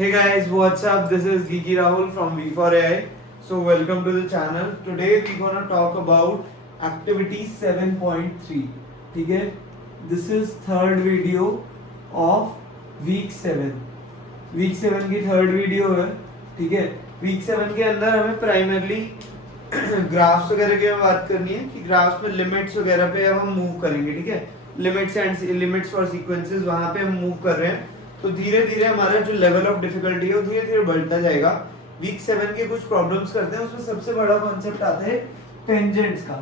Hey guys, what's up? This is Geeky Rahul from V4AI. So welcome to the channel. Today we're gonna talk about activity 7.3. ठीक है? This is third video of week 7. Week 7 की third video है. ठीक है? Week 7 के अंदर हमें primarily graphs वगैरह की बात करनी है कि ग्राफ्स में लिमिट्स वगैरह पे अब हम मूव करेंगे. ठीक है? लिमिट्स फॉर सीक्वेंसेस वहां पे हम मूव कर रहे हैं. तो धीरे धीरे हमारा जो लेवल ऑफ डिफिकल्टी है वो धीरे धीरे बढ़ता जाएगा. वीक 7 के कुछ प्रॉब्लम्स करते हैं. उसमें सबसे बड़ा कॉन्सेप्ट आता है टेंजेंट्स का.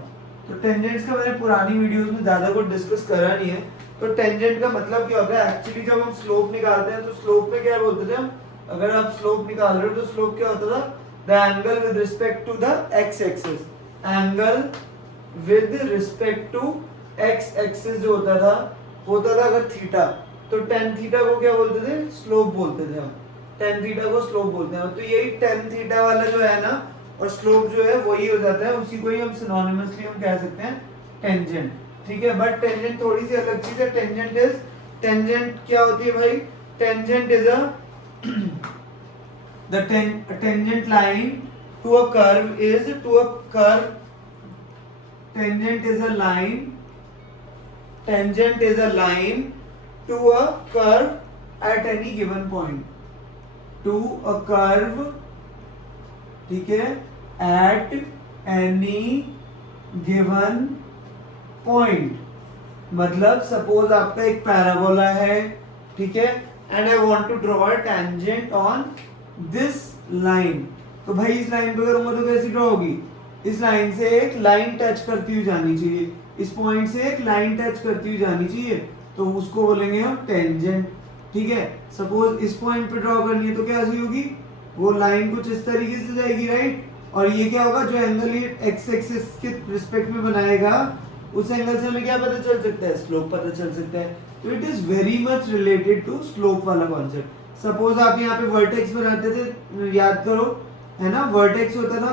तो टेंजेंट्स का मैंने पुरानी वीडियोस में ज्यादा कुछ डिस्कस करा नहीं है. तो टेंजेंट का मतलब क्या होता है? एक्चुअली जब हम स्लोप निकालते हैं तो स्लोप में क्या बोलते थे हम? अगर आप स्लोप निकाल रहे हो तो स्लोप क्या होता था? The angle with respect to the X axis. Angle with respect to X axis जो होता था अगर थीटा, तो टेन थीटा को क्या बोलते थे? स्लोप बोलते थे हम. टेन थीटा को स्लोप बोलते हैं. तो यही टेन थीटा वाला जो है ना, और स्लोप जो है वही हो जाता है. उसी को ही हम सिनोनिमसली हम कह सकते हैं टेंजेंट. ठीक है? बट टेंजेंट थोड़ी सी अलग चीज है. टेंजेंट क्या होती है भाई? Tangent is a the tangent line to a curve is tangent is a line to a curve at any given point. To a curve, ठीक है, at any given point. मतलब सपोज आपका एक पैराबोला है, ठीक है, and I want to draw a tangent on this line. तो भाई इस लाइन पे करूंगा तो कैसी ड्रॉ होगी? इस लाइन से एक लाइन टच करती हुई जानी चाहिए. इस पॉइंट से एक लाइन टच करती हुई जानी चाहिए. तो उसको बोलेंगे हम टेंजेंट. ठीक है? सपोज इस पॉइंट पे ड्रॉ करनी है तो क्या सी होगी? वो लाइन कुछ इस तरीके से जाएगी, राइट? और ये क्या होगा? जो एंगल ये एक्स एक्सिस के रिस्पेक्ट में बनाएगा, उस एंगल से हमें क्या पता चल सकता है? स्लोप पता चल सकता है. तो it is very much related to slope वाला कॉन्सेप्ट. सपोज आप यहाँ पे वर्टेक्स बनाते थे, याद करो, है ना? वर्टेक्स होता था.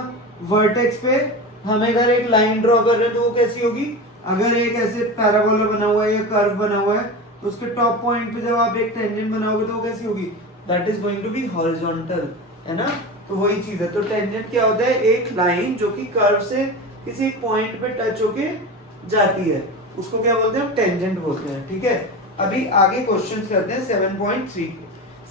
वर्टेक्स पे हम अगर एक लाइन ड्रॉ कर रहे हैं तो वो कैसी होगी? अगर एक ऐसे पैराबोला बना हुआ है या कर्व बना हुआ है तो उसके टॉप पॉइंट पे जब आप एक टेंजेंट बनाओगे तो वो कैसी होगी? That is going to be horizontal, है ना? तो वही चीज है. तो टेंजेंट क्या होता है? एक लाइन जो कि कर्व से किसी पॉइंट पे टच होके जाती है, उसको क्या बोलते हैं? टेंजेंट बोलते हैं. ठीक है? अभी आगे क्वेश्चंस करते हैं 7.3 के.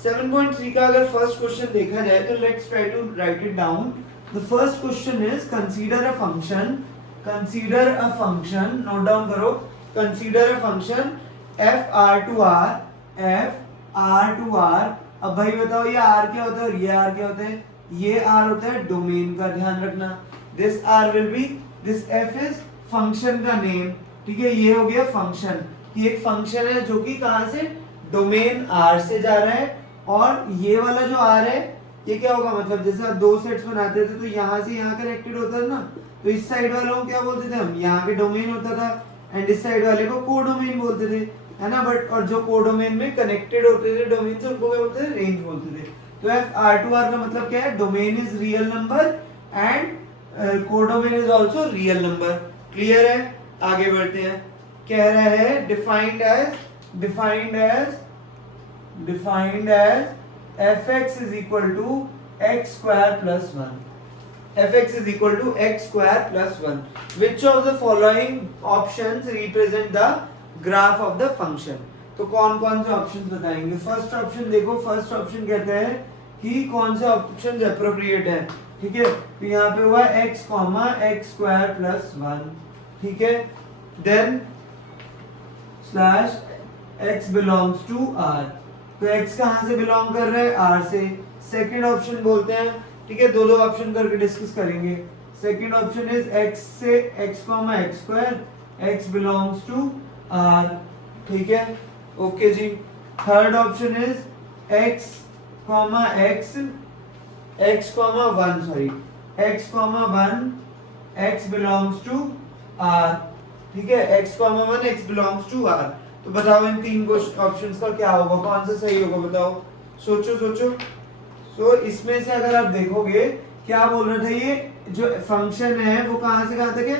7.3 का अगर फर्स्ट क्वेश्चन देखा जाए तो let's try to write it down. The first question is consider a function. Note down करो. Consider a function f(r) to r. अब भाई बताओ ये r क्या होता है और ये r क्या होता है? ये r होता है डोमेन का, ध्यान रखना. This r will be, this f is function का नेम. ठीक है? ये हो गया फंक्शन. कि एक फंक्शन है जो कि कहां से? डोमेन r से जा रहा है. और ये वाला जो r है ये क्या होगा? मतलब जैसे आप दो सेट्स बनाते थे तो यहाँ से यहाँ कनेक्टेड होता है ना, तो इस साइड वालों को क्या बोलते थे हम? यहाँ पे डोमेन होता था. एंड इस साइड वाले को कोडोमेन बोलते थे, है ना? बट और जो कोडोमेन में कनेक्टेड होते थे डोमेन से, उनको क्या बोलते थे? रेंज बोलते थे. तो f(r) to r का मतलब क्या है? Domain is real number and codomain is also real number. Clear है? आगे बढ़ते हैं. कह रहा है defined as fx is equal to x square plus 1. fx is equal to x square plus 1. Which of the following options represent the graph of the function? तो कौन कौन से ऑप्शंस बताएंगे? फर्स्ट ऑप्शन देखो. फर्स्ट ऑप्शन कहते हैं कि कौन से ऑप्शंस एप्रोप्रिएट है. ठीक है? तो यहाँ पे हुआ x x square plus 1. ठीक है? Then slash x belongs to r. तो x कहां से बिलोंग कर रहा है? r से. सेकंड ऑप्शन बोलते हैं. ठीक है? दो ऑप्शन करके डिस्कस करेंगे. सेकंड ऑप्शन इज x से x square, x belongs to r. ठीक है? ओके जी. Third option is x 1 x belongs to r. ठीक है? x 1 x belongs to r. तो बताओ इन तीन ऑप्शंस का क्या होगा? कौन सा सही होगा? बताओ. सोचो. सो इसमें से अगर आप देखोगे, क्या बोल रहा था? ये जो फंक्शन है वो कहां से कहां तक है?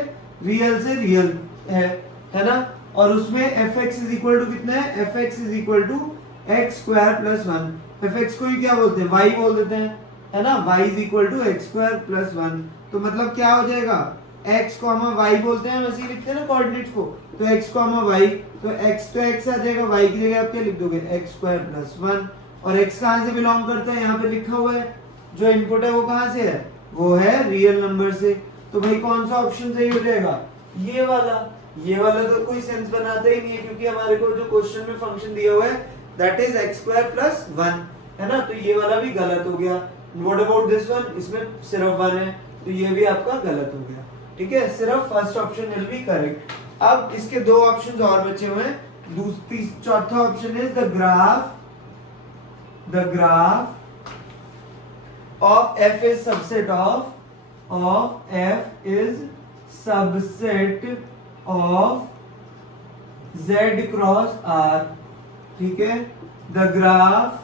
रियल से रियल है ना? और उसमें fx इज इक्वल टू कितना है? fx is equal to x square plus 1, F X को ही क्या बोलते हैं, वाई बोल देते हैं, है ना। Y is equal to x square plus one, तो मतलब क्या हो जाएगा, एक्स कॉमा वाई बोलते हैं, वैसे ही लिखते हैं ना कोऑर्डिनेट्स को, तो एक्स कॉमा वाई, तो एक्स आ जाएगा, वाई की जगह आप क्या लिख दोगे, एक्स स्क्वायर प्लस वन। और एक्स कहाँ से बिलोंग करता है, यहाँ पे लिखा हुआ है, जो इनपुट है वो कहाँ से है, वो है रियल नंबर से। तो भाई कौन सा ऑप्शन सही हो जाएगा, ये वाला। ये वाला तो कोई सेंस बनाता ही नहीं है, क्योंकि हमारे को जो क्वेश्चन में फंक्शन दिया हुआ है that is x square plus one, है ना, तो ये वाला भी गलत हो गया। व्हाट अबाउट दिस वन, इसमें सिर्फ वन है, तो ये भी आपका गलत हो गया, ठीक है। सिर्फ first option will be correct. अब इसके दो ऑप्शंस और बचे हुए हैं। चौथा option is the graph of f is subset of f is subset of z cross r, ठीक है। the graph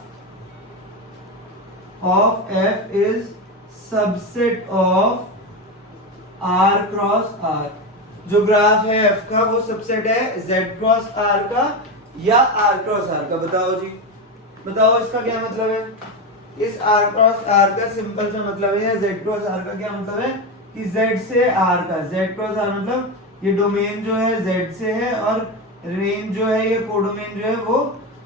of f is subset of r cross r, जो ग्राफ है f का वो सबसेट है z क्रॉस r का या r cross r का। बताओ जी, बताओ इसका क्या मतलब है। इस r क्रॉस r का सिंपल सा मतलब है, या z क्रॉस r का क्या मतलब है कि z से r का, z क्रॉस r मतलब ये डोमेन जो है z से है और रेंज जो है, ये कोडोमेन जो है वो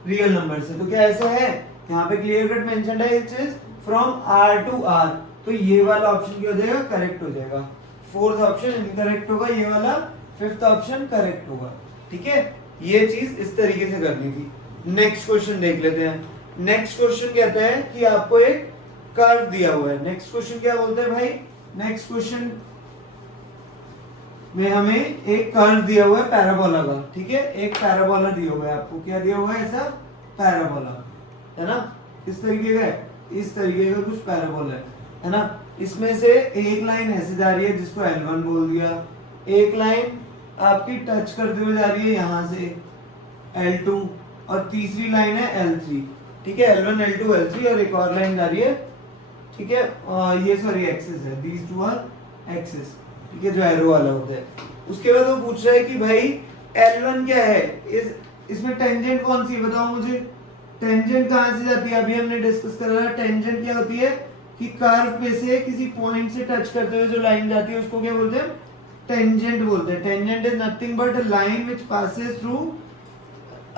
रियल नंबर से। तो क्या ऐसा है, यहाँ पे क्लियर कट मेंशन्ड है it is from r to r, तो ये वाला ऑप्शन क्या हो जाएगा, करेक्ट हो जाएगा। फोर्थ ऑप्शन इनकरेक्ट होगा, ये वाला फिफ्थ ऑप्शन करेक्ट होगा, ठीक है। ये चीज इस तरीके से करनी थी। नेक्स्ट क्वेश्चन देख लेते हैं। नेक्स्ट क्वेश्चन कहता है कि आपको एक कर्व दिया हुआ है। नेक्स्ट क्वेश्चन क्या बोलते हैं भाई, नेक्स्ट क्वेश्चन में हमें एक कर्व दिया हुआ है पैराबोला का, ठीक है। एक पैराबोला दिया हुआ है आपको, क्या दिया हुआ है, ऐसा पैराबोला, है ना। किस तरीके का है, इस तरीके का कुछ पैराबोला है ना। इसमें से एक लाइन ऐसे जा रही है जिसको L1 बोल दिया, एक लाइन आपकी टच करते हुए जा रही है यहाँ से L2, और तीसरी लाइन है L3, ठीक है। L1 L2 L3, और एक और लाइन जा रही है, ठीक है। ये सॉरी एक्सिस है, दीज टू आर एक्सिस, ठीक है, जो एरो वाला होता है। उसके बाद वो पूछ रहा है कि भाई L1 क्या है, इसमें टेंजेंट कौन सी, बताओ मुझे। टेंजेंट कहाँ से जाती है, अभी हमने डिस्कस करा। टेंजेंट क्या होती है कि कर्व पे से किसी पॉइंट से टच करते हुए जो लाइन जाती है उसको क्या बोलते हैं, टेंजेंट बोलते हैं। Tangent is nothing but a line which passes through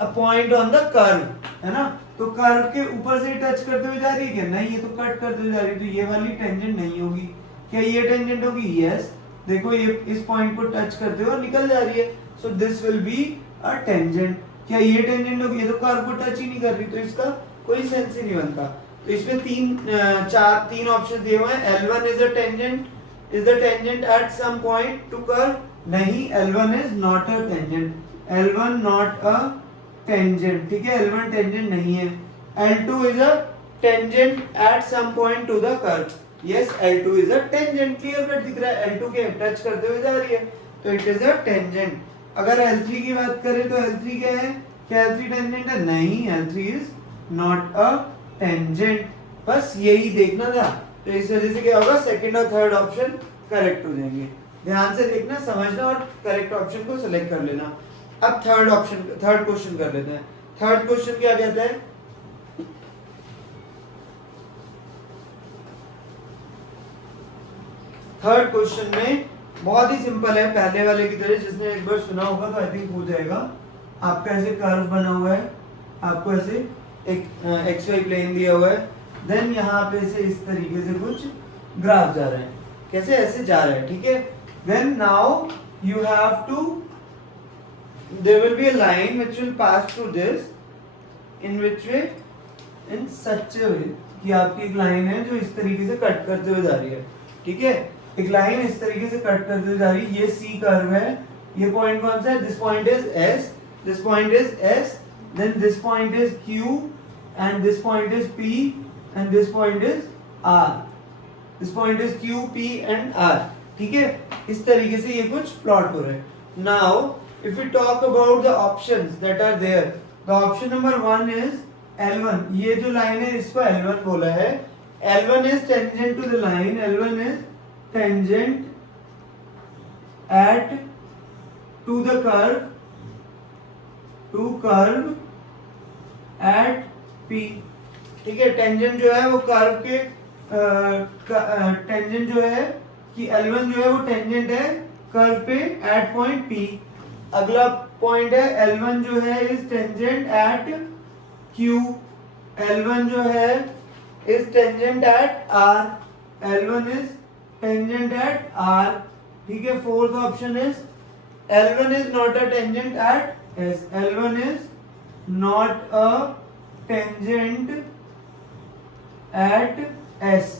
a point on the curve, है ना। तो कर्व के ऊपर से टच करते हुए जा रही है क्या, नहीं, ये तो कट करते हुए जा रही है, तो ये वाली टेंजेंट नहीं होगी। क्या ये टेंजेंट होगी, यस। देखो ये इस पॉइंट को टच करते हुए निकल जा रही है, so this will be a tangent. क्या ये टेंजेंट होगी, ये तो कर्व को टच ही नहीं कर रही, तो इसका कोई सेंस ही नहीं बनता। तो इसमें तीन ऑप्शन दिए हुए हैं। L1 is a tangent, is the tangent at some point to curve, नहीं, L1 is not a tangent, L1 not a tangent, ठीक है। L1 टेंजेंट नहीं है। L2 is a tangent at some point to the curve, yes, L2 is a tangent, clear cut दिख रहा है। L2 के touch करते हुए जा रही है, तो इट इज अ टेंजेंट। अगर L3 की बात करें तो L3 क्या है, क्या L3 टेंजेंट है, नहीं, L3 is not a tangent. बस यही देखना था, तो इस वजह से क्या होगा, सेकंड और थर्ड ऑप्शन करेक्ट हो जाएंगे। ध्यान से देखना, समझना और करेक्ट ऑप्शन को सिलेक्ट कर लेना। अब थर्ड क्वेश्चन कर लेते हैं। थर्ड क्वेश्चन क्या कहता है, थर्ड क्वेश्चन में बहुत ही सिंपल है, पहले वाले की तरह। जिसने एक बार सुना होगा तो आई थिंक हो जाएगा। आपका ऐसे कर्व बना हुआ है, आपको ऐसे एक XY प्लेन दिया हुआ है, देन यहाँ पे से इस तरीके से कुछ ग्राफ जा रहे हैं, कैसे ऐसे जा रहे हैं, ठीक है। Then now you have to, there will be a line which will pass through this, in which way, in such a way कि आपकी एक लाइन है जो इस तरीके से कट करते हुए जा रही है, ठीक है। एक लाइन इस तरीके से कट करते हुए जा रही है, ये C कर्व है, ये पॉइंट कौन सा है, this point is S, this point is S, then this point is Q and this point is P and this point is R, this point is Q, P and R, ठीक है। इस तरीके से ये कुछ प्लॉट हो रहा है। Now if we talk about the options that are there, the option number 1 is L1, ये जो लाइन है इसको L1 बोला है। L1 is tangent to the line, L1 is tangent at to the curve, to curve at P, ठीक है, tangent जो है वो कर्व के टेंजेंट जो है कि L1 जो है वो टेंजेंट है कर्व पे एट पॉइंट P। अगला पॉइंट है L1 जो है is tangent at Q। L1 जो है is tangent at R। L1 is tangent at R। ठीक है, fourth option is L1 is not a tangent at S. L1 is not a tangent at S.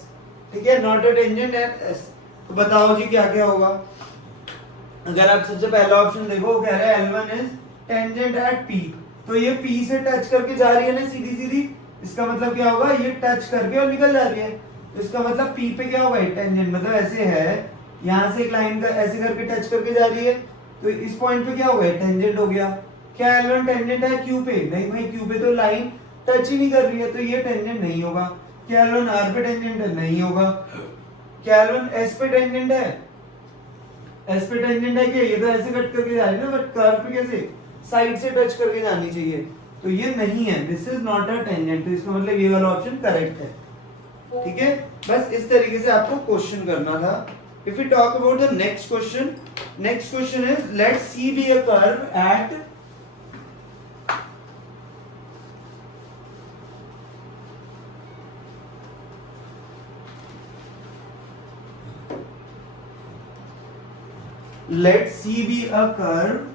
ठीक है, not a tangent at S. तो बताओ जी क्या क्या होगा। अगर आप सबसे पहला ऑप्शन देखो, वो कह रहा है L1 is tangent at P। तो ये P से टच करके जा रही है ना सीधी सीधी, इसका मतलब क्या होगा, ये टच करके और निकल जा रही है। तो इसका मतलब P पे क्या होगा, टेंजेंट मतलब ऐसे है, यहाँ से एक लाइन का ऐसे करके टच करके जा रही है, तो इस पॉइंट पे क्या हो गया, टेंजेंट हो गया। क्या L1 टेंजेंट है Q पे? नहीं भाई, Q पे तो लाइन टच ही नहीं कर रही है, तो ये टेंजेंट नहीं होगा। क्या L1 R पे टेंजेंट है? नहीं होगा। क्या L1 S पे टेंजेंट है? S पे टेंजेंट है क्या? ये तो ऐसे कट करके जा रही है ना, बट कर्व पे कैसे, साइड से टच करके जानी चाहिए, तो ये नहीं है, this is not a tangent. तो इसका मतलब ये वाला ऑप्शन करेक्ट है। ठीक है, बस इस तरीके से आपको क्वेश्चन करना था। If we talk about the next question is let C be a curve at let C be a curve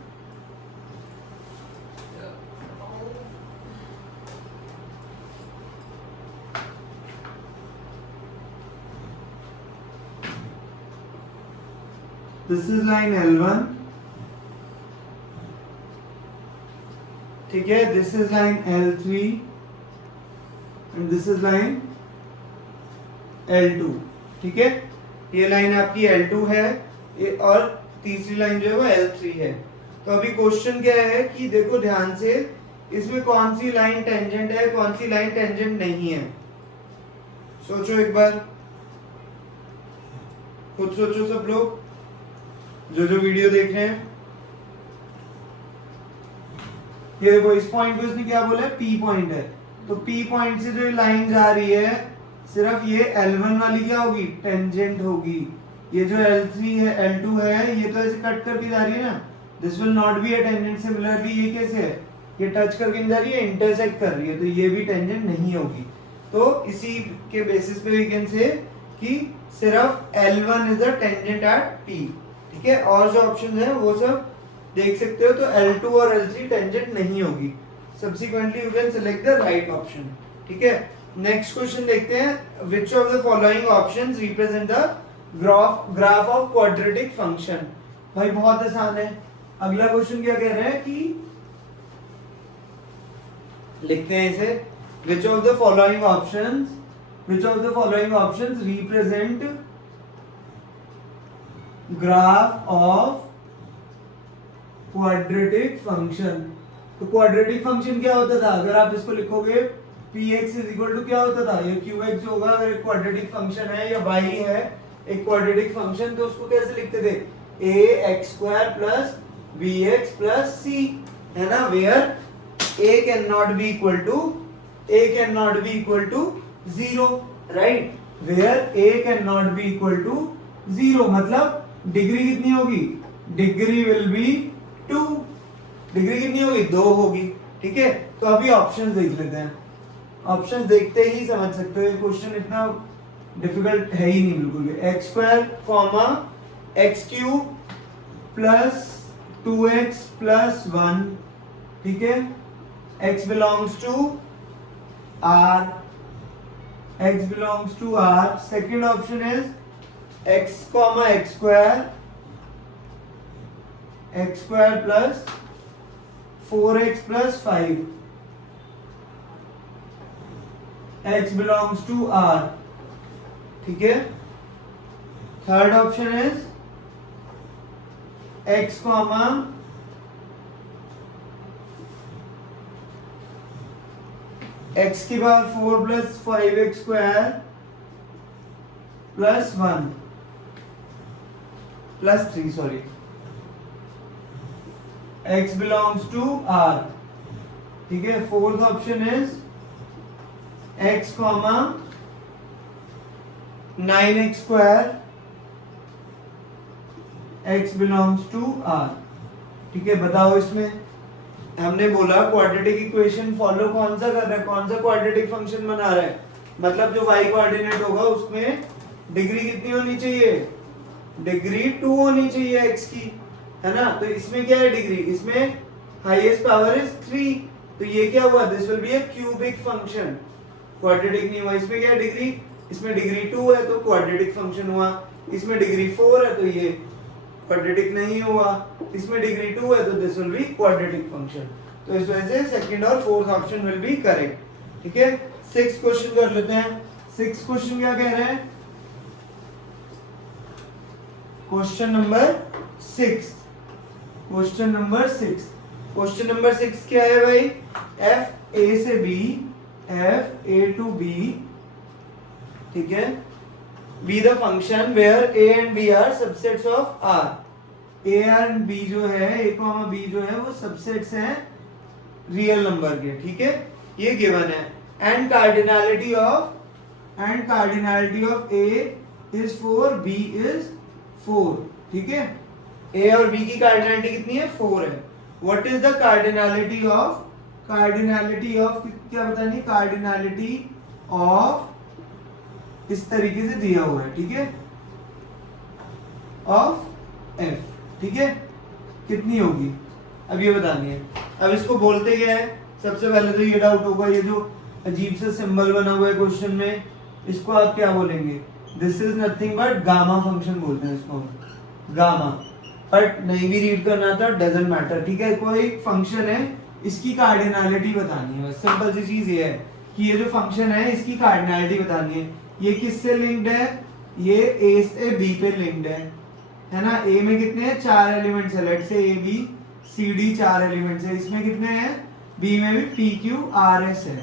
this is line L1, ठीक है, this is line L3 and this is line L2। ठीक है, ये line आपकी L2 है, ये और तीसरी लाइन जो है वो L3 है। तो अभी क्वेश्चन क्या है कि देखो ध्यान से, इसमें कौन सी लाइन टेंजेंट है, कौन सी लाइन टेंजेंट नहीं है, सोचो एक बार, खुद सोचो सब लोग जो वीडियो देख रहे हैं। ये देखो, इस पॉइंट को इसने क्या बोला है, P पॉइंट है, तो P पॉइंट से जो लाइन जा रही है, सिर्फ ये L1 वाली क्या होगी, टेंजेंट होगी। ये जो L3 है, L2 है, ये तो ऐसे कट करके जा रही है ना, this will not be a tangent. Similarly ये कैसे है, ये टच करके जा रही है, इंटरसेक्ट कर रही है, तो ये भी टेंजेंट नहीं होगी। तो इसी के बेसिस पे वी कैन से कि सिर्फ L1 is a tangent eight P। ठीक है, और जो ऑप्शन है वो सब देख सकते हो, तो L2 और L3 टेंजेंट नहीं होगी। Subsequently you can select the right option. ठीक है, नेक्स्ट क्वेश्चन देखते हैं, which of the following options represent the graph of quadratic function. भाई बहुत आसान है। अगला क्वेश्चन क्या कह रहा है कि लिखते हैं इसे, which of the following options represent graph of quadratic function. तो क्वाड्रेटिक फंक्शन क्या होता था, अगर आप इसको लिखोगे px इज इक्वल टू क्या होता था, ये qx जो होगा, अगर एक क्वाड्रेटिक फंक्शन है या y है एक क्वाड्रेटिक फंक्शन, तो उसको कैसे लिखते थे, ax² plus bx plus c, है ना, where a can not be equal to 0, right, where a can not be equal to 0, मतलब डिग्री कितनी होगी, डिग्री विल बी 2, डिग्री कितनी होगी, 2 होगी। ठीक है, तो अभी ऑप्शंस देख लेते हैं, ऑप्शंस देखते ही समझ सकते हो, ये क्वेश्चन इतना डिफिकल्ट है ही नहीं बिल्कुल भी। x² x³ plus 2x plus 1, ठीक है, x belongs to R, second option is x² plus 4x plus 5, x belongs to R। ठीक है, third option is x x के बाद 4 plus 5x² plus 1 plus 3, sorry, x belongs to R। ठीक है, fourth option is x comma 9x square x belongs to r। ठीक है, बताओ इसमें हमने बोला क्वाड्रेटिक इक्वेशन फॉलो कौन सा कर रहा है, कौन सा क्वाड्रेटिक फंक्शन बना रहा है, मतलब जो y कोऑर्डिनेट होगा उसमें डिग्री कितनी होनी चाहिए, डिग्री 2 होनी चाहिए x की, है ना। तो इसमें क्या है डिग्री, इसमें हाईएस्ट पावर इज 3, तो ये क्या हुआ, this will be a cubic function, quadratic नहीं हुआ। इसमें क्या है डिग्री, इसमें डिग्री 2 है तो क्वाड्रेटिक फंक्शन हुआ, इसमें डिग्री 4 है तो ये क्वाड्रेटिक नहीं हुआ, इसमें डिग्री 2 है तो this will be quadratic function. तो इस वजह से सेकंड और fourth option will be correct. ठीक है, 6 क्वेश्चन कर लेते हैं। 6 क्वेश्चन क्या कह रहे हैं, question number 6, question number 6, question number 6 क्या है भाई, एफ ए से B, f A to B, ठीक है, be the function where A and B are subsets of R. A and B जो है, ए कॉमा बी जो है वो सबसेट्स हैं रियल नंबर के। ठीक है, ये गिवन है। And cardinality of A is 4, B is 4। ठीक है, ए और बी की कार्डिनैलिटी कितनी है, 4 है। What is the cardinality of क्या बतानी, कार्डिनैलिटी ऑफ इस तरीके से दिया हुआ है, ठीक है, ऑफ एफ। ठीक है, कितनी होगी अब ये बतानी है। अब इसको बोलते क्या है, सबसे पहले तो ये डाउट होगा, ये जो अजीब सा सिंबल बना हुआ है क्वेश्चन में, इसको आप क्या बोलेंगे, this is nothing but gamma function बोलते हैं इसको, गामा। बट नहीं भी रीड करना था, डजंट मैटर। ठीक है, कोई फंक्शन है, इसकी कार्डिनैलिटी बतानी है, बस सिंपल सी चीज ये है कि ये जो फंक्शन है इसकी कार्डिनैलिटी बतानी है। ये किससे लिंक्ड है, ये ए से बी पे लिंक्ड है ना। ए में कितने हैं, 4 एलिमेंट्स है, let say A B C D 4 elements है, इसमें कितने हैं, बी में भी पी क्यू आर एस है।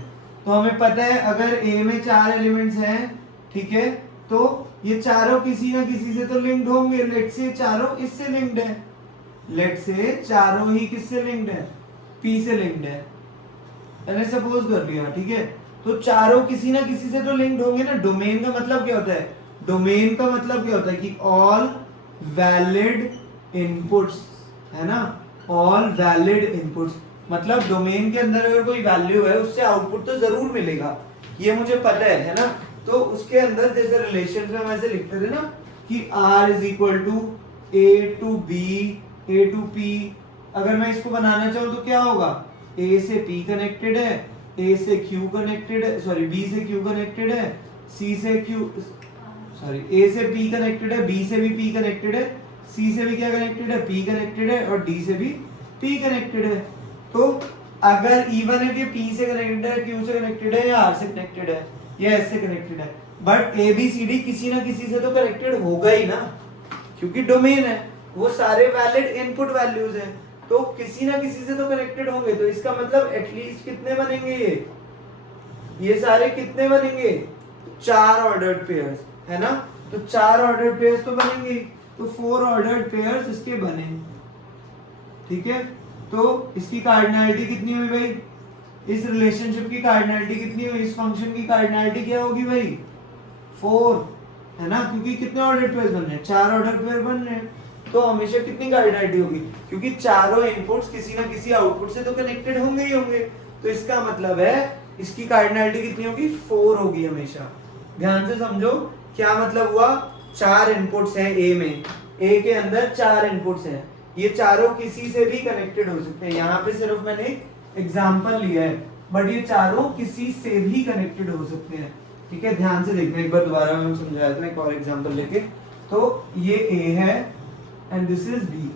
तो हमें पता है अगर ए में 4 एलिमेंट्स हैं, ठीक है, तो ये चारों किसी ना किसी से तो लिंक्ड होंगे। लेट से चारों इससे लिंक्ड है, लेट से चारों ही किससे लिंक्ड है, पी से लिंक्ड है, मैंने सपोज कर लिया। ठीक है, तो चारों किसी ना किसी से तो लिंक्ड होंगे ना। डोमेन का मतलब क्या होता है, डोमेन का मतलब क्या होता है कि ऑल वैलिड इनपुट्स, है ना, ऑल वैलिड इनपुट्स, मतलब डोमेन के अंदर अगर कोई वैल्यू है उससे आउटपुट तो जरूर मिलेगा, ये मुझे पता है ना। तो उसके अंदर जैसे रिलेशन में हम ऐसे लिखते थे ना कि R is equal to A to B, A to P. अगर मैं इसको बनाना चाहूँ तो क्या होगा, ए से P कनेक्टेड है, ए से Q कनेक्टेड है, सॉरी B से Q कनेक्टेड है, C से Q, सॉरी A से P कनेक्टेड है, B से भी P कनेक्टेड है, C से भी क्या कनेक्टेड है, P कनेक्टेड है, और D से भी P कनेक्टेड है। तो अगर इवन है कि P से कनेक्टेड है, Q से कनेक्टेड है, या R से कनेक्टेड है, या S से कनेक्टेड है, but A B C D किसी ना किसी से तो कनेक्टेड होगा ही ना, क्योंकि डोमेन है, वो सारे वैलिड इनपुट वैल्यूज हैं, तो किसी ना किसी से तो कनेक्टेड होंगे। तो इसका मतलब एटलीस्ट कितने बनेंगे, ये सारे कितने बनेंगे, 4 ऑर्डर्ड पेयर्स, है ना। तो 4 ऑर्डर्ड पेयर्स तो बनेंगे, तो 4 ऑर्डर्ड पेयर्स इसके बने। ठीक है, तो इसकी कार्डिनैलिटी कितनी हुई भाई, इस रिलेशनशिप की कार्डिनैलिटी कितनी हुई, इस फंक्शन की कार्डिनैलिटी क्या होगी भाई, 4, है ना, क्योंकि कितने ऑर्डर्ड पेयर्स बन रहे हैं, 4 ऑर्डर्ड पेयर बन रहे हैं। तो हमेशा कितनी कार्डिनैलिटी होगी, क्योंकि चारों इनपुट्स किसी ना किसी आउटपुट से तो कनेक्टेड होंगे ही होंगे। तो इसका मतलब है इसकी कार्डिनैलिटी कितनी होगी, 4 होगी हमेशा। ध्यान से समझो क्या मतलब हुआ, 4 इनपुट्स हैं ए में, ए के अंदर 4 इनपुट्स हैं, ये चारों किसी से भी कनेक्टेड हो सकते हैं। यहाँ पे सिर्फ मैंने एग्जाम्पल लिया है, बट ये चारों किसी से भी कनेक्टेड हो सकते हैं। ठीक है, ध्यान से देखना, एक बार दोबारा मैं समझाया था एक और एग्जाम्पल लेके। तो ये ए है एंड दिस इज बी,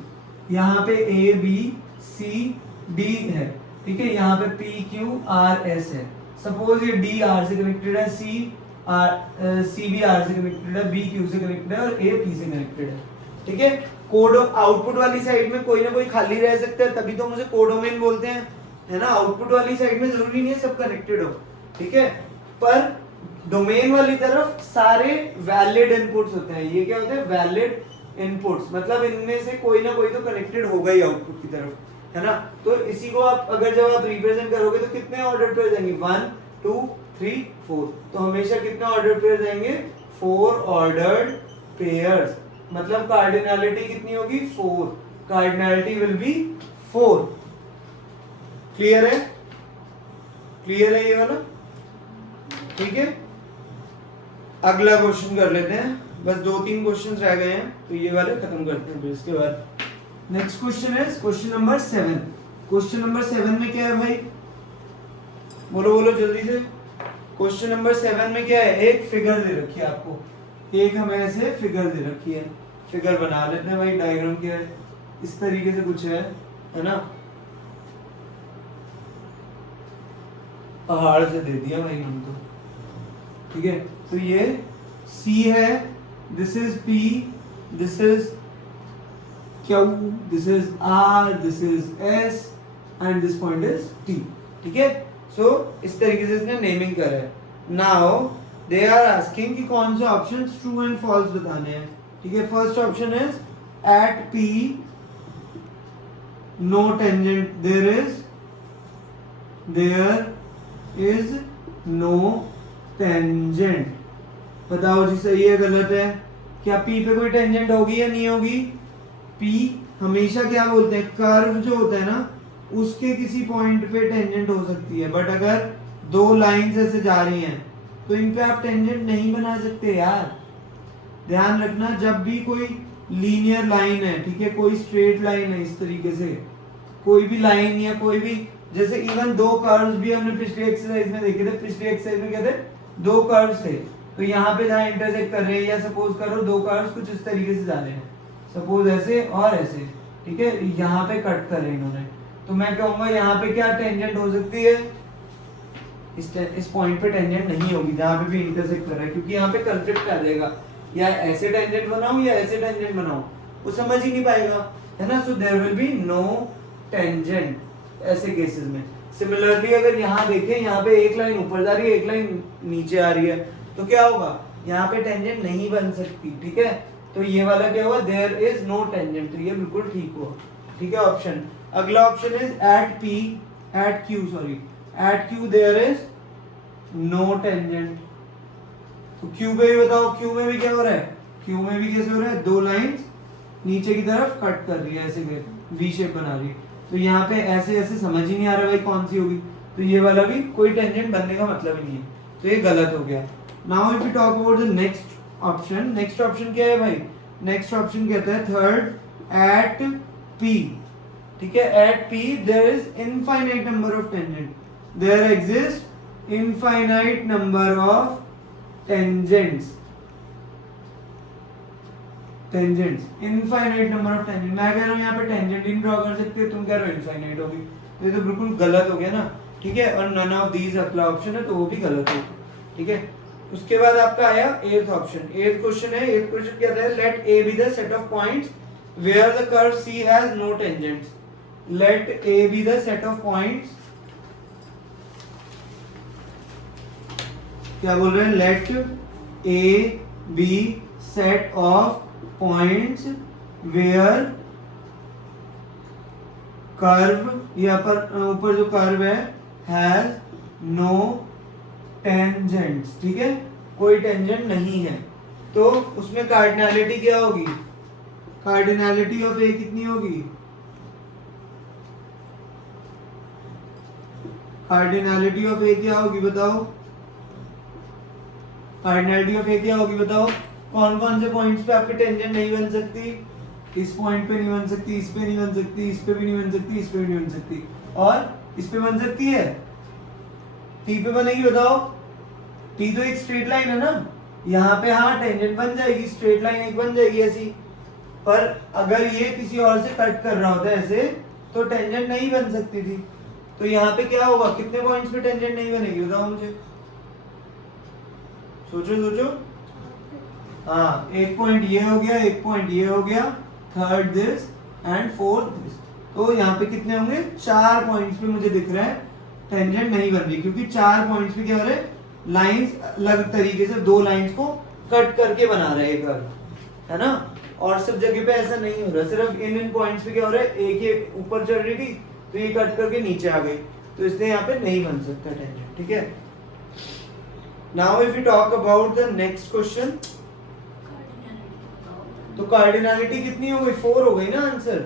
यहाँ पे ए बी सी डी है, ठीक है, यहाँ पे पी क्यू आर एस है। सपोज ये डी आर से कनेक्टेड है, सी भी आर से कनेक्टेड है, बी क्यू से कनेक्टेड है, और ए पी से कनेक्टेड है। ठीक है, कोड आउटपुट वाली साइड में कोई ना कोई खाली रह सकता है, तभी तो मुझे कोडोमेन बोलते हैं, है ना। आउटपुट वाली साइड में जरूरी नहीं है सब कनेक्टेड हो, ठीक है, पर डोमेन वाली तरफ सारे वैलिड इनपुट्स होते हैं। ये क्या होते हैं, वैलिड इनपुट्स, मतलब इनमें से कोई ना कोई तो कनेक्टेड होगा ही आउटपुट की तरफ, है ना। तो इसी को आप अगर जब आप रिप्रेजेंट करोगे तो कितने ऑर्डर पे जाएंगे, 1 2 3 4। तो हमेशा कितने ऑर्डर्ड पेयर्स आएंगे? 4 ऑर्डर्ड पेयर्स। मतलब कार्डिनैलिटी कितनी होगी? 4। Cardinality will be 4। क्लियर है? क्लियर है ये वाला? ठीक है, अगला क्वेश्चन कर लेते हैं। बस 2-3 क्वेश्चंस रह गए हैं, तो ये वाले खत्म करते हैं फिर इसके बाद। नेक्स्ट क्वेश्चन है क्वेश्चन नंबर 7। क्वेश्चन नंबर 7 में क्या है भाई? बोलो बोलो जल्दी से। क्वेश्चन नंबर 7 में क्या है? एक फिगर दे रखी है आपको, एक हमें ऐसे फिगर दे रखी है। फिगर बना लेते हैं भाई। डायग्राम क्या है? इस तरीके से कुछ है ना? पहाड़ से दे दिया भाई हम तो, ठीक है। तो ये C है, this is P, this is Q, this is R, this is S and this point is T, ठीक है। सो इस तरीके से इसने नेमिंग करा है। नाउ दे आर आस्किंग कि कौन से ऑप्शंस ट्रू एंड फॉल्स बताने हैं, ठीक है। First option is at P no tangent, there is no tangent. बताओ जी सही है गलत है? क्या P पे कोई टेंजेंट होगी या नहीं होगी? P हमेशा क्या बोलते हैं, कर्व जो होता है ना उसके किसी पॉइंट पे टेंजेंट हो सकती है, बट अगर दो लाइंस ऐसे जा रही हैं तो इन पे आप टेंजेंट नहीं बना सकते यार। ध्यान रखना, जब भी कोई लीनियर लाइन है, ठीक है, कोई स्ट्रेट लाइन है, इस तरीके से कोई भी लाइन या कोई भी, जैसे इवन दो कर्व्स भी हमने पिछले एक्सरसाइज में देखे थे। पिछले एक्सरसाइज में क्या थे? दो कर्व्स थे। तो यहाँ पे जहाँ इंटरसेक्ट कर रहे हैं, या सपोज करो दो कर्व्स कुछ इस तरीके से जा रहे हैं, सपोज ऐसे और ऐसे, ठीक है, यहाँ पे कट कर रहे हैं इन्होंने, तो मैं कहूंगा यहाँ पे क्या टेंजेंट हो सकती है? इस पॉइंट पे टेंजेंट नहीं होगी जहाँ पे भी इंटरसेक्ट कर रहा है, क्योंकि यहाँ पे कंफ्लिक्ट कर देगा, या ऐसे टेंजेंट बनाऊं या ऐसे टेंजेंट बनाऊं, वो समझ ही नहीं पाएगा, है ना। So there will be no tangent ऐसे केसेस में। सिमिलरली अगर यहाँ देखें, यहाँ पे एक लाइन ऊपर जा रही है, एक लाइन नीचे आ रही है, तो क्या होगा? यहाँ पे टेंजेंट नहीं बन सकती, ठीक है। तो ये वाला क्या हुआ? देयर इज नो टेंजेंट, तो ये बिल्कुल ठीक हुआ, ठीक है ऑप्शन। अगला option is at Q there is no tangent. तो Q पे भी बताओ, Q में भी क्या हो रहा है? Q में भी कैसे हो रहा है? दो लाइंस नीचे की तरफ कट कर रही है, ऐसे वी शेप बना रही है, तो यहाँ पे ऐसे ऐसे समझ ही नहीं आ रहा भाई कौन सी होगी, तो ये वाला भी कोई टेंजेंट बनने का मतलब ही नहीं है, तो ये गलत हो गया। Now if you talk about the next option, next option क्या है भाई? नेक्स्ट ऑप्शन कहता है थर्ड, एट P, ठीक है। At P there is infinite number of tangent, there exist infinite number of tangents, infinite number of tangent. मैं कह रहा हूँ यहाँ पे टेंजेंट इन ड्रॉ कर सकते हो, तुम कह रहे हो इनफाइनाइट होगी, तो ये तो बिल्कुल गलत हो गया ना, ठीक है। और नन ऑफ दीज अगला ऑप्शन है, तो वो भी गलत हो, ठीक है। उसके बाद आपका आया एथ ऑप्शन। एथ क्वेश्चन है, एथ क्वेश्चन कहता है late A be the set of points where the curve C has no tangents. Let A be the set of points, क्या बोल रहे हैं? Let A be set of points where curve, यहाँ पर ऊपर जो कर्व है has no tangents, ठीक है, कोई टेंजेंट नहीं है, तो उसमें कार्डिनैलिटी क्या होगी? कार्डिनैलिटी ऑफ ए कितनी होगी? कार्डिनैलिटी ऑफ ए क्या होगी बताओ? कार्डिनैलिटी ऑफ ए क्या होगी बताओ? कौन कौन से पॉइंट्स पे आपकी टेंजेंट नहीं बन सकती? इस पॉइंट पे नहीं बन सकती, इस पे नहीं बन सकती, इस पे भी नहीं बन सकती, इस पे भी नहीं बन सकती, और इस पे बन सकती है। टी पे बनेगी बताओ? टी तो एक स्ट्रेट लाइन है ना, यहाँ पे हाँ टेंजेंट बन जाएगी, स्ट्रेट लाइन एक बन जाएगी ऐसी, पर अगर ये किसी और से कट कर रहा होता है ऐसे, तो टेंजेंट नहीं बन सकती थी। तो यहाँ पे क्या होगा? कितने पॉइंट्स पे टेंजेंट नहीं बनेगी बताओ मुझे? सोचो सोचो। हाँ, एक पॉइंट ये हो गया, एक पॉइंट ये हो गया, third this and fourth this, तो यहाँ पे कितने होंगे? 4 पॉइंट्स पे मुझे दिख रहा है टेंजेंट नहीं बन रही, क्योंकि 4 पॉइंट्स पे क्या हो रहा है? लाइंस अलग तरीके से दो लाइंस को कट करके बना रहे हैं कर्व, है ना। और सब जगह पे ऐसा नहीं हो रहा, सिर्फ इन पॉइंट्स पे क्या हो रहा है? एक ये ऊपर चढ़ रही थी, तो ये कट करके नीचे आ गई, तो इसलिए यहाँ पे नहीं बन सकता टेंजेंट, ठीक है। Now if you talk about the next question, तो कार्डिनलिटी कितनी हो गई? 4 हो गई ना आंसर।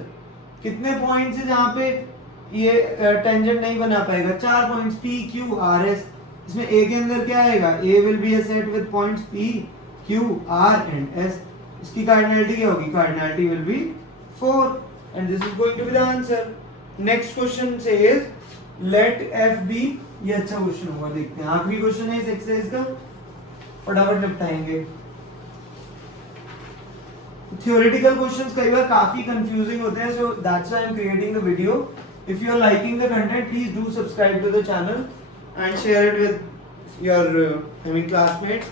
कितने पॉइंट्स है जहां पे ये टेंजेंट नहीं बना पाएगा? 4 points P Q R S. इसमें ए के अंदर क्या आएगा? A will be a set with points P Q R and S. इसकी कार्डिनलिटी क्या होगी? Cardinality will be 4 and this is going to be the answer. Next question says let F B. ये अच्छा question होगा, देखते हैं। आखिरी question है इस एक्सरसाइज का, फटाफट निपटाएंगे। थ्योरेटिकल क्वेश्चंस कई बार काफी कंफ्यूजिंग होते हैं, so that's why I am creating the video. If you are liking the content, please do subscribe to the channel and share it with your classmates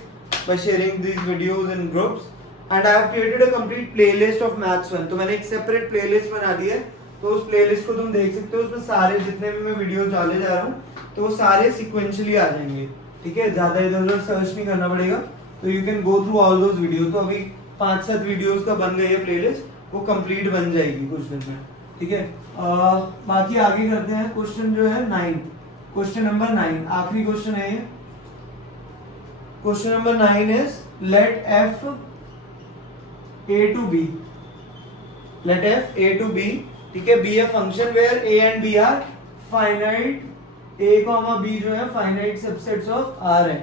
by sharing these videos in groups. And I have created a complete playlist of Maths 1. तो मैंने एक separate playlist बना दी है, तो उस playlist को तुम देख सकते हो। उसमें सारे जितने भी मैं वीडियोस डाले जा रहा हूँ, तो वो सारे सिक्वेंशियली आ जाएंगे, ठीक है? ज्यादा इधर उधर सर्च नहीं करना पड़ेगा, तो you can go through all those videos. तो अभी 5-7 वीडियोस का बन गई है प्लेलिस्ट, वो कंप्लीट बन जाएगी कुछ दिन में, ठीक है? बाकी आगे करते हैं। क्वेश्चन जो है 9, क्वेश्चन नंबर 9 आखिरी क्वेश्चन है ये। Question number 9 is let f a to b, let f a to b, ठीक है, be a function where a and b are finite, a comma b जो है finite subsets of r है,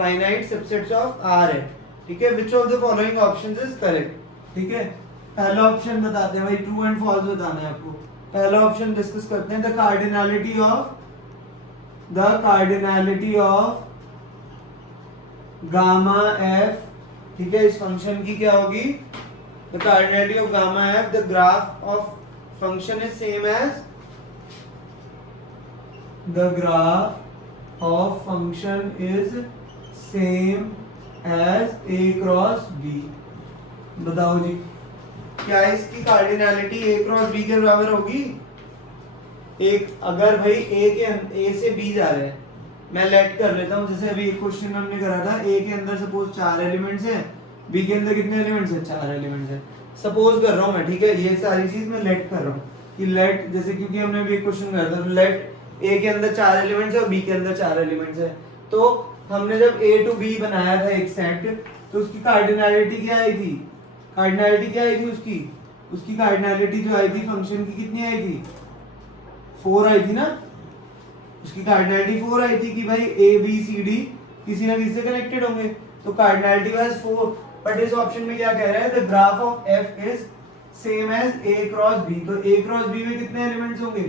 finite subsets of r है, ठीक है? which of the following options is correct, ठीक है? पहला ऑप्शन बताते हैं भाई, ट्रू एंड फॉल्स बताना है आपको। पहला ऑप्शन डिस्कस करते हैं, the cardinality of gamma f, ठीक है? इस फंक्शन की क्या होगी? The cardinality of gamma f, the graph of function is same as, the graph of function is same as A cross B. बताओ जी, क्या इसकी कार्डिनलिटी ए क्रॉस बी के बराबर होगी? एक अगर भाई ए से बी जा रहे हैं, मैं लेट कर लेता हूं, जैसे अभी एक क्वेश्चन में हमने करा था, ए के अंदर सपोज 4 एलिमेंट्स हैं, बी के अंदर कितने एलिमेंट्स हैं? 4 एलिमेंट्स हैं। सपोज कर रहा हूं मैं, ठीक है? ये सारी चीज मैं लेट कर रहा हूं कि लेट, जैसे क्योंकि हमने अभी एक क्वेश्चन करा था, लेट ए के अंदर 4 एलिमेंट्स है और बी के अंदर 4 एलिमेंट्स है। तो हमने जब ए टू बी बनाया था एक सेट, तो उसकी कार्डिनलिटी क्या आई थी? कार्डिनलिटी क्या आई थी उसकी कार्डिनलिटी जो आई थी फंक्शन की, कितनी आई थी? 4 आई थी ना? उसकी कार्डिनलिटी 4 आई थी कि भाई ए बी सी डी किसी ना किसी से कनेक्टेड होंगे, तो कार्डिनलिटी वाज 4। बट इस ऑप्शन में क्या कह रहा है? The graph of f is same as A cross B. तो ए क्रॉस बी में कितने एलिमेंट्स होंगे?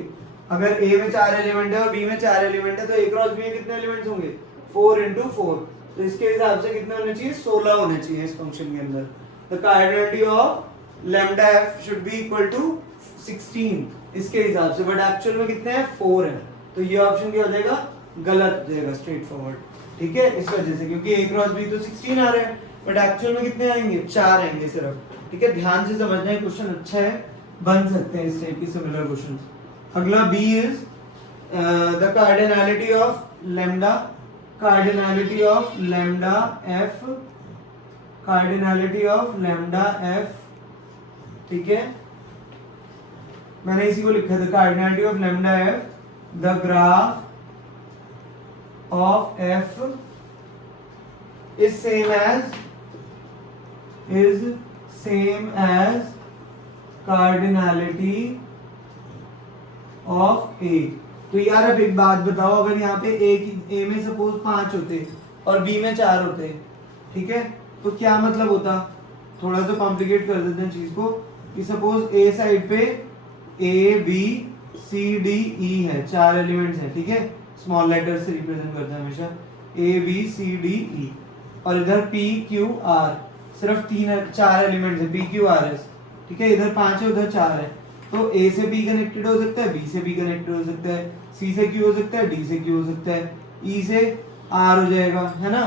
अगर ए में 4 एलिमेंट है और बी में 4 एलिमेंट है, तो ए क्रॉस बी में कितने एलिमेंट्स होंगे? 4 into 4। तो इसके हिसाब से कितने होने चाहिए? 16 होने चाहिए इस फंक्शन के अंदर। The cardinality of lambda f should be equal to 16 इसके हिसाब से, बट एक्चुअल में कितने हैं? 4 है। तो ये ऑप्शन क्या हो जाएगा? गलत हो जाएगा, स्ट्रेट फॉरवर्ड, ठीक है? इस वजह से, क्योंकि ए क्रॉस बी तो 16 आ रहे हैं, बट एक्चुअल में कितने आएंगे? 4 आएंगे सिर्फ, ठीक है? ध्यान से समझना है, क्वेश्चन अच्छा है, बन सकते हैं इस टाइप की सिमिलर क्वेश्चन। अगला B is the cardinality of lambda, cardinality of lambda f, cardinality of lambda f, ठीक है? मैंने इसी को लिखा था, cardinality of lambda f, the graph of f is same as cardinality of a। तो यार अब एक बात बताओ, अगर यहाँ पे a में सपोज 5 होते और b में 4 होते, ठीक है? तो क्या मतलब होता? थोड़ा सा कॉम्प्लिकेट कर देते हैं चीज को, कि सपोज a साइड पे a b c d e है, 4 एलिमेंट्स है, ठीक है? स्मॉल लेटर से रिप्रेजेंट करते हैं हमेशा, ए बी सी डी ई, और इधर पी क्यू आर, सिर्फ 4 एलिमेंट्स है, पी क्यू आर एस, ठीक है? इधर 5 है, उधर 4 है, तो ए से बी कनेक्टेड हो सकता है, बी से बी कनेक्टेड हो सकता है, सी से क्यू हो सकता है, डी से क्यू हो सकता है, ई से आर हो जाएगा, है ना?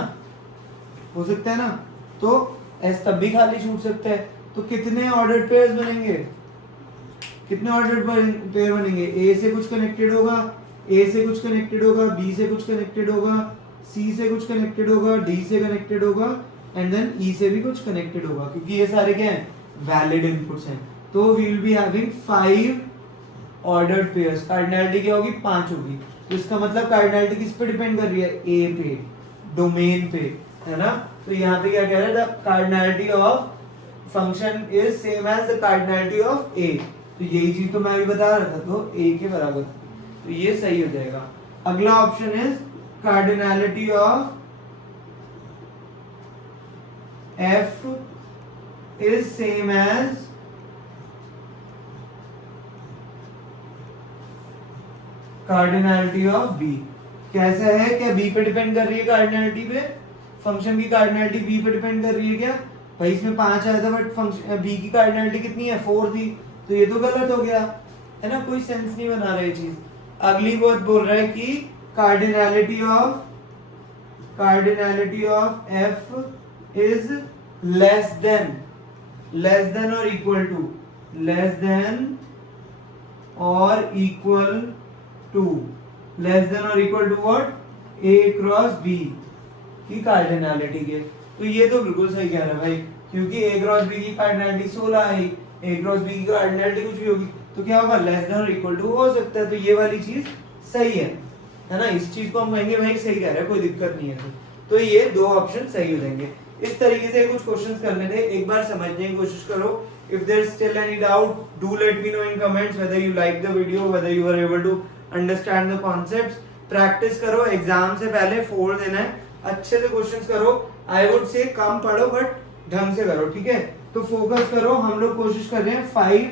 हो सकता है ना? तो एस तब भी खाली छूट सकता है। तो कितने ऑर्डर्ड पेयर्स बनेंगे? कितने ऑर्डर्ड पेयर बनेंगे? ए से कुछ कनेक्टेड होगा, ए से कुछ कनेक्टेड होगा, बी से कुछ कनेक्टेड होगा, सी से कुछ कनेक्टेड होगा, डी से कनेक्टेड होगा, एंड देन ई से भी कुछ कनेक्टेड होगा, क्योंकि ये सारे क्या हैं? वैलिड इनपुट्स हैं। तो we will be having 5 ordered pairs. Cardinality क्या होगी? 5 होगी। तो इसका मतलब कार्डिनलिटी किस पे डिपेंड कर रही है? ए पे, डोमेन पे, है ना। तो यहाँ पे क्या कह रहा है, the cardinality of function is same as the cardinality of A. तो यही चीज तो मैं अभी बता रहा था, तो ए के बराबर, तो ये सही हो जाएगा। अगला option is cardinality of f is same as cardinality of B. कैसा है, क्या बी पे डिपेंड कर रही है कार्डिनैलिटी पे, फंक्शन की कार्डिनैलिटी बी पे डिपेंड कर रही है क्या? भाई इसमें 5 आया था बट फंक्शन बी की कार्डिनैलिटी कितनी है, 4 थी, तो ये तो गलत हो गया, है ना, कोई सेंस नहीं बना रहा ये चीज। अगली बात बोल रहा है कि cardinality of f is less than और इक्वल टू, लेस देन और इक्वल टू, लेस देन और equal to what, A cross B की कार्डिनैलिटी के। तो ये तो बिल्कुल सही कह रहा है भाई, क्योंकि ए क्रॉस बी की कार्डिनैलिटी 16 आई, ए क्रॉस बी की कार्डिनैलिटी कुछ भी होगी तो क्या होगा, लेस देन और इक्वल टू हो सकता है। तो ये वाली चीज सही है ना, इस चीज को हम कहेंगे भाई सही कह रहा है, कोई दिक्कत नहीं है। तो ये दो ऑप्शन सही हो जाएंगे। इस तरीके से कुछ क्वेश्चंस करने थे, एक बार समझने की कोशिश करो। If there is still any doubt, do let me know in comments whether you like the video, whether you are able to understand the concepts. Practice करो, एग्जाम से पहले 4 देना है, अच्छे से क्वेश्चंस करो। आई वुड से कम पढ़ो but ढंग से करो, ठीक है। तो फोकस करो, हम लोग कोशिश कर रहे हैं 5,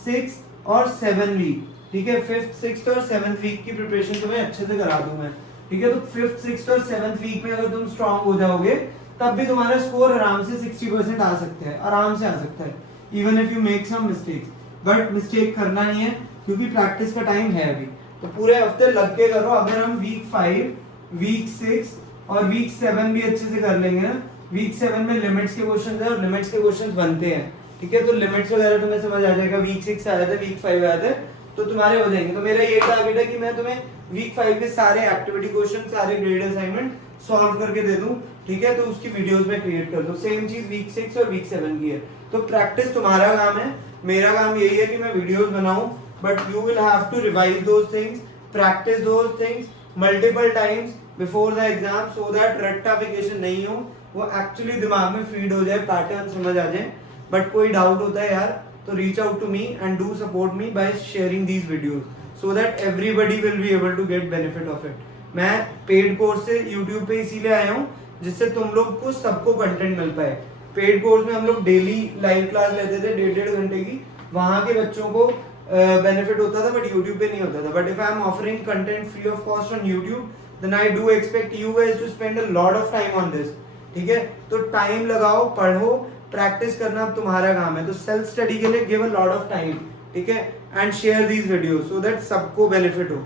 6 और 7 वीक, ठीक है। 5th, 6th और 7th वीक की प्रिपरेशन तुम्हें अच्छे से करा दूं मैं, ठीक है। तो 5th, 6th और 7th वीक में अगर तुम स्ट्रांग हो जाओगे तब भी तुम्हारा स्कोर आराम से 60% आ सकता है, आराम से आ सकता है, even if you make some mistakes. But mistake करना नहीं है क्योंकि प्रैक्टिस का टाइम है अभी, तो पूरे हफ्ते लग के करो। अगर हम वीक 5, वीक 6 और वीक 7 भी अच्छे से कर लेंगे ना, वीक 7 में लिमिट्स के क्वेश्चंस है और लिमिट्स के क्वेश्चंस बनते हैं, ठीक है। तो लिमिट्स वगैरह तुम्हें समझ आ जाएगा, वीक 6 आया था, वीक 5 आया था, तो तुम्हारे हो जाएंगे। तो मेरा ये टारगेट है कि मैं तुम्हें वीक 5 के सारे एक्टिविटी क्वेश्चन, सारे ग्रेड असाइनमेंट सॉल्व करके दे दूं, ठीक है। तो उसकी वीडियोस में क्रिएट कर दूं। सेम चीज वीक 6 और वीक 7 की है। तो प्रैक्टिस तुम्हारा काम है, मेरा काम यही है कि मैं वीडियोस बनाऊं, but you will have to revise those things, practice those things multiple times before the exam, so that रट्टाफिकेशन नहीं हो, वो एक्चुअली दिमाग में फीड हो जाए, पैटर्न समझ आ जाए। बट कोई डाउट होता है यार तो reach out to me and do support me by sharing these videos so that everybody will be able to get benefit of it. मैं पेड कोर्स से यूट्यूब पे इसीलिए आया हूँ जिससे तुम लोग को सबको कंटेंट मिल पाए। पेड कोर्स में हम लोग डेली लाइव क्लास लेते थे 1.5 घंटे की, वहां के बच्चों को बेनिफिट होता था बट यूट्यूब पे नहीं होता था। But if I am offering content free of cost on YouTube, then I do expect you guys to spend a lot of time on this, ठीक है। तो टाइम लगाओ, पढ़ो, प्रैक्टिस करना अब तुम्हारा काम है। तो सेल्फ स्टडी के लिए give a lot of time, ठीक है, and share these videos so that सबको बेनिफिट हो,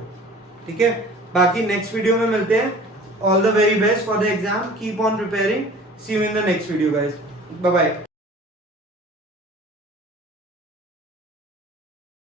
ठीक है। बाकी नेक्स्ट वीडियो में मिलते हैं। All the very best for the exam, keep on preparing, see you in the next video guys, bye bye.